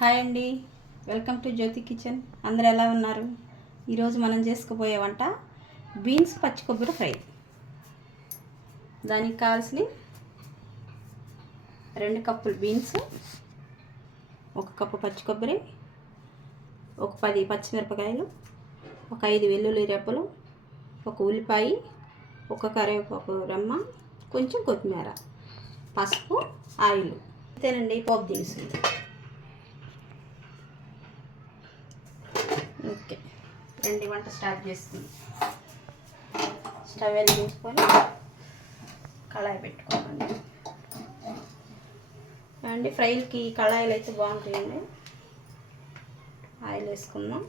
Hi అండి, welcome to Jyothi kitchen. అందరూ ఎలా ఉన్నారు? ఈరోజు మనం చేసుకుపోయే వంట బీన్స్ పచ్చి కొబ్బరి ఫ్రై. దానికి కావాల్సిన 2 కప్పులు బీన్స్, 1 కప్పు పచ్చి కొబ్బరి, ఒక 10 పచ్చిమిరపకాయలు, ఒక 5 వెల్లుల్లి రెబ్బలు, ఒక ఉల్లిపాయ, ఒక కరివేపాకు రెమ్మ, కొంచెం కొత్తిమీర, పసుపు, ఆయిల్. అంతేనండి పోపు దినుసులు. ఓకే, రండి వంట స్టార్ట్ చేస్తుంది. స్టవ్ వెలిగించుకొని కళాయి పెట్టుకోండి. అండి ఫ్రైలకి కళాయిలు అయితే బాగుంటాయండి. ఆయిల్ వేసుకుందాం.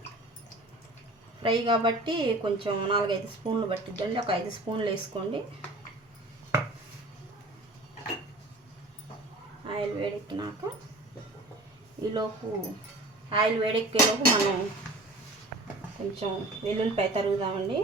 ఫ్రై కాబట్టి కొంచెం 4-5 స్పూన్లు పట్టిద్దండి. ఒక 5 స్పూన్లు వేసుకోండి. ఆయిల్ వేడెక్కినాక ఆయిల్ వేడెక్కేలోపు మనం కొంచెం వెల్లుల్లిపాయ తరుగుదామండి.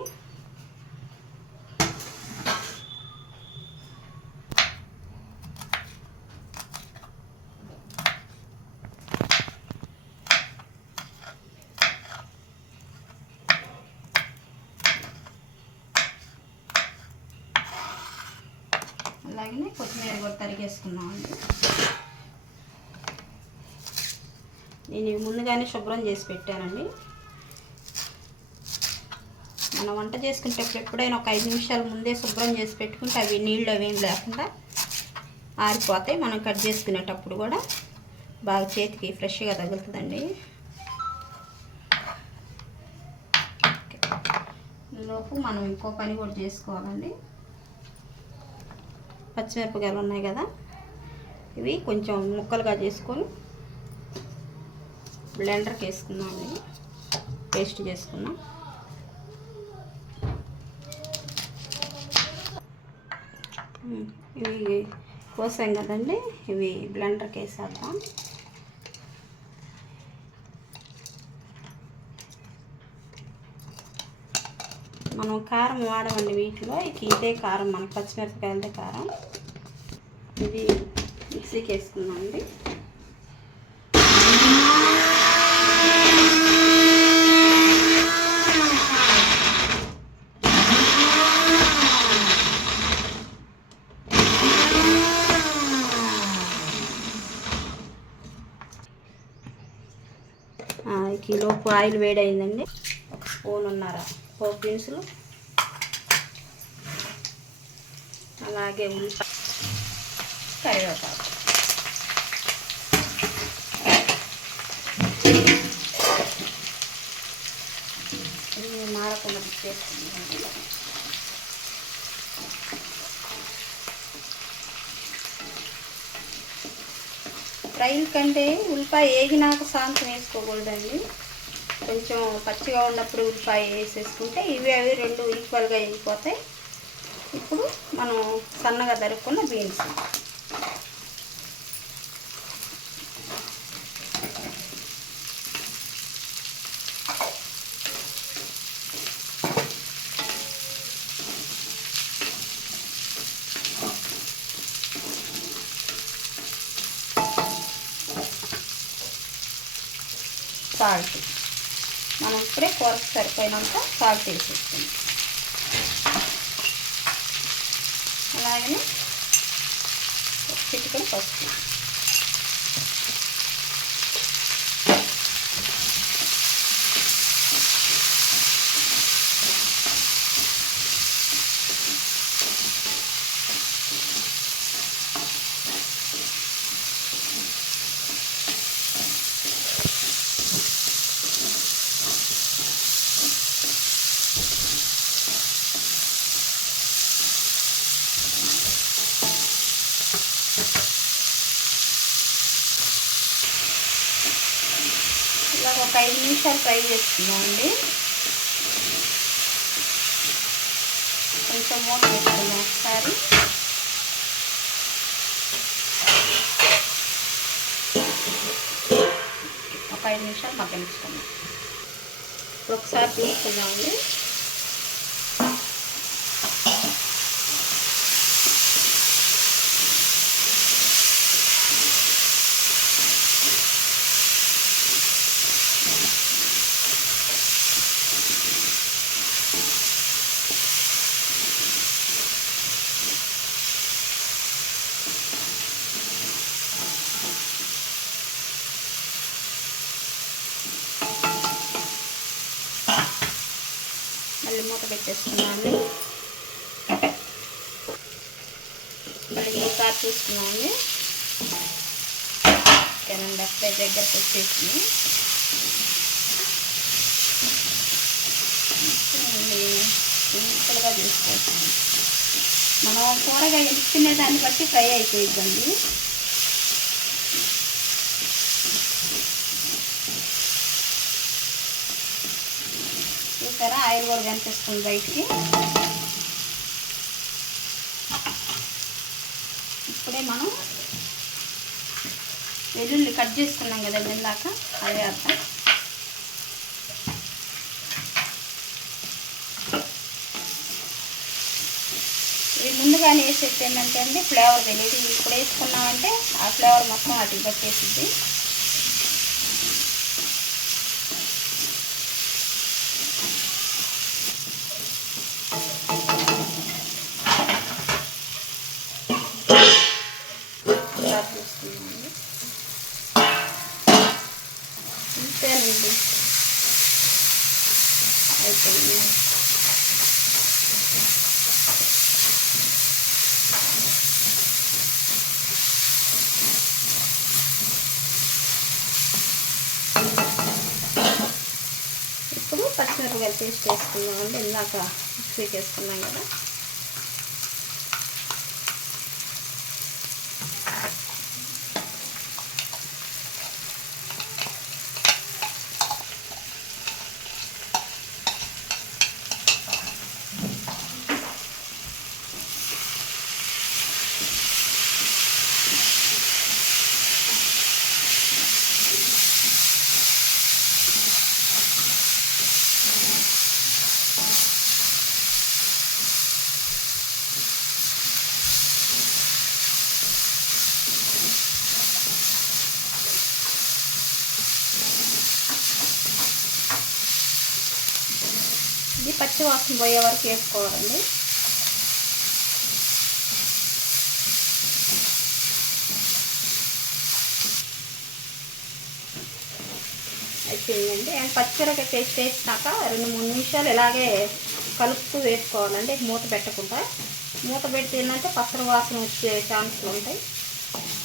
అలాగే కొత్తిమీర కూడా తరిగేసుకున్నామండి. నేను ముందుగానే శుభ్రం చేసి పెట్టానండి. మనం వంట చేసుకునేటప్పుడు ఎప్పుడైనా ఒక 5 నిమిషాల ముందే శుభ్రం చేసి పెట్టుకుంటే అవి నీళ్ళు అవేం లేకుండా ఆరిపోతాయి. మనం కట్ చేసుకునేటప్పుడు కూడా బాగా చేతికి ఫ్రెష్గా తగులుతుందండి. ఈలోపు మనం ఇంకో పని కూడా చేసుకోవాలండి. పచ్చిమిరపకాయలు ఉన్నాయి కదా, ఇవి కొంచెం ముక్కలుగా చేసుకొని బ్లెండర్కి వేసుకున్నామండి. పేస్ట్ చేసుకున్నాం. ఇవి కోసాం కదండి, ఇవి బ్లెండర్కి వేసేద్దాం. మనం కారం వాడమండి వీటిలో, ఇదే కారం, మనకి పచ్చిమిరపకాయలదే కారం. ఇది మిక్సీకి వేసుకున్నామండి. కిలోపు ఆయిల్ వేడైందండి. 1 స్పూన్నర పోపు దినుసులు, అలాగే ఉల్లిపాయ, కరివేపాకు, ఇది మారకుండా చేసుకుందామండి. ఫ్రైల కంటే ఉల్లిపాయ వేగినాక సాంతం వేసుకోకూడదండి. కొంచెం పచ్చిగా ఉన్నప్పుడు ఉల్లిపాయ వేసేసుకుంటే అవి 2 ఈక్వల్గా వేగిపోతాయి. ఇప్పుడు మనం సన్నగా తరుక్కున్న బీన్స్, సాల్ట్, మనం ఇప్పుడే కూరకు సరిపోయినంత సాల్ట్ వేసేసుకుంటాం. అలాగనే ఒక చిటికెడు పసుపు, ఇలాగ ఒక 5 నిమిషాలు ఫ్రై చేసుకుందామండి. కొంచెం మూత వేసుకుందాం ఒకసారి. ఒక 5 నిమిషాలు మగ్గనిచ్చుకుందాం. ఒకసారి తీసుకుందామండి. మూత పెట్టేసుకున్నామండి. మళ్ళీ ఇంకోసారి చూసుకున్నామండి. ఓకేనండి, అప్పుడే దగ్గరకు వచ్చేసింది. సింపుల్గా చేసుకోవచ్చు. మనం కూరగా ఎంచుకునే దాన్ని బట్టి ఫ్రై అయిపోయిద్దండి. చూసారా, ఆయిల్ కూడా కనిపిస్తుంది బయటికి. ఇప్పుడే మనం వెల్లుల్లి కట్ చేసుకున్నాం కదండి ఇందాక, అదే అర్థం. ఇది ముందుగానే వేసేది ఏంటంటే అండి, ఫ్లేవర్ తెలియదు. ఇప్పుడు వేసుకున్నామంటే ఆ ఫ్లేవర్ మొత్తం వాటికి పట్టేసిద్ది. చూస్తున్నామండి, ఇంతేనండి, అయిపోయింది. ఇప్పుడు పచ్చిమిరపకాయలు పేస్ట్ వేసుకున్నామండి. ఇందాక మిక్సీకి వేసుకున్నాం కదా. ఇది పచ్చి వాసన పోయే వరకు వేసుకోవాలండి. అయిపోయిందండి. అండ్ పచ్చిమిరపకాయ పేస్ట్ వేసినాక 2-3 నిమిషాలు ఇలాగే కలుపుతూ వేసుకోవాలండి, మూత పెట్టకుండా. మూత పెడితే ఏంటంటే పచ్చడి వాసన వచ్చే ఛాన్సులు ఉంటాయి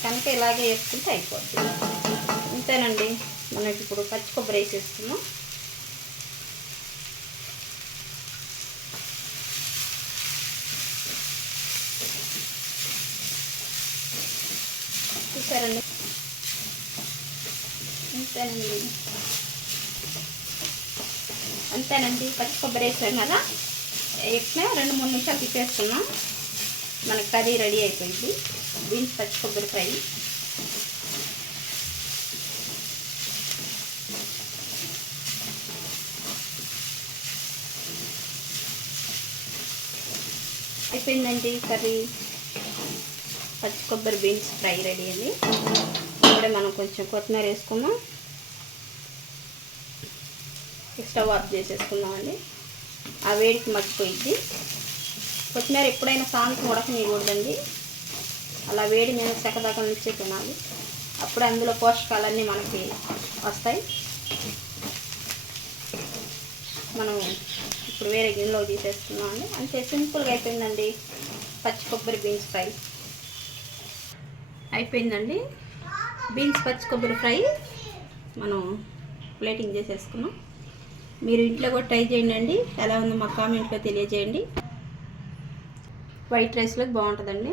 కనుక ఇలాగే వేసుకుంటే అయిపోతుంది. అంతేనండి, మనకి ఇప్పుడు పచ్చి కొబ్బరి వేసేస్తున్నాం. చూసారండి, అంతేనండి, పచ్చి కొబ్బరి వేసాం కదా. వేసినా 2-3 నిమిషాలు తిప్పేసుకున్నాం, మనకి కర్రీ రెడీ అయిపోయింది. బీన్స్ పచ్చి కొబ్బరి ఫ్రై. అయిపోయిందండి కర్రీ. పచ్చి కొబ్బరి బీన్స్ ఫ్రై రెడీ అయింది. ఇప్పుడే మనం కొంచెం కొత్తిమీర వేసుకున్నాం. స్టవ్ ఆఫ్ చేసేసుకున్నామండి, ఆ వేడికి మగ్గిపోయిద్ది. కొత్తిమీర ఎప్పుడైనా సాంతం ఉడకనీయకూడదండి, అలా వేడి మీద సెకదాకా నుంచే తినాలి. అప్పుడు అందులో పోషకాలన్నీ మనకి వస్తాయి. మనం ఇప్పుడు వేరే గిన్నెలో తీసేసుకున్నామండి. అంతే, సింపుల్గా అయిపోయిందండి పచ్చి కొబ్బరి బీన్స్ ఫ్రై. అయిపోయిందండి బీన్స్ పచ్చి కొబ్బరి ఫ్రై. మనం ప్లేటింగ్ చేసేసుకున్నాం. మీరు ఇంట్లో కూడా ట్రై చేయండి, ఎలా ఉందో మా కామెంట్లో తెలియజేయండి. వైట్ రైస్లోకి బాగుంటుందండి.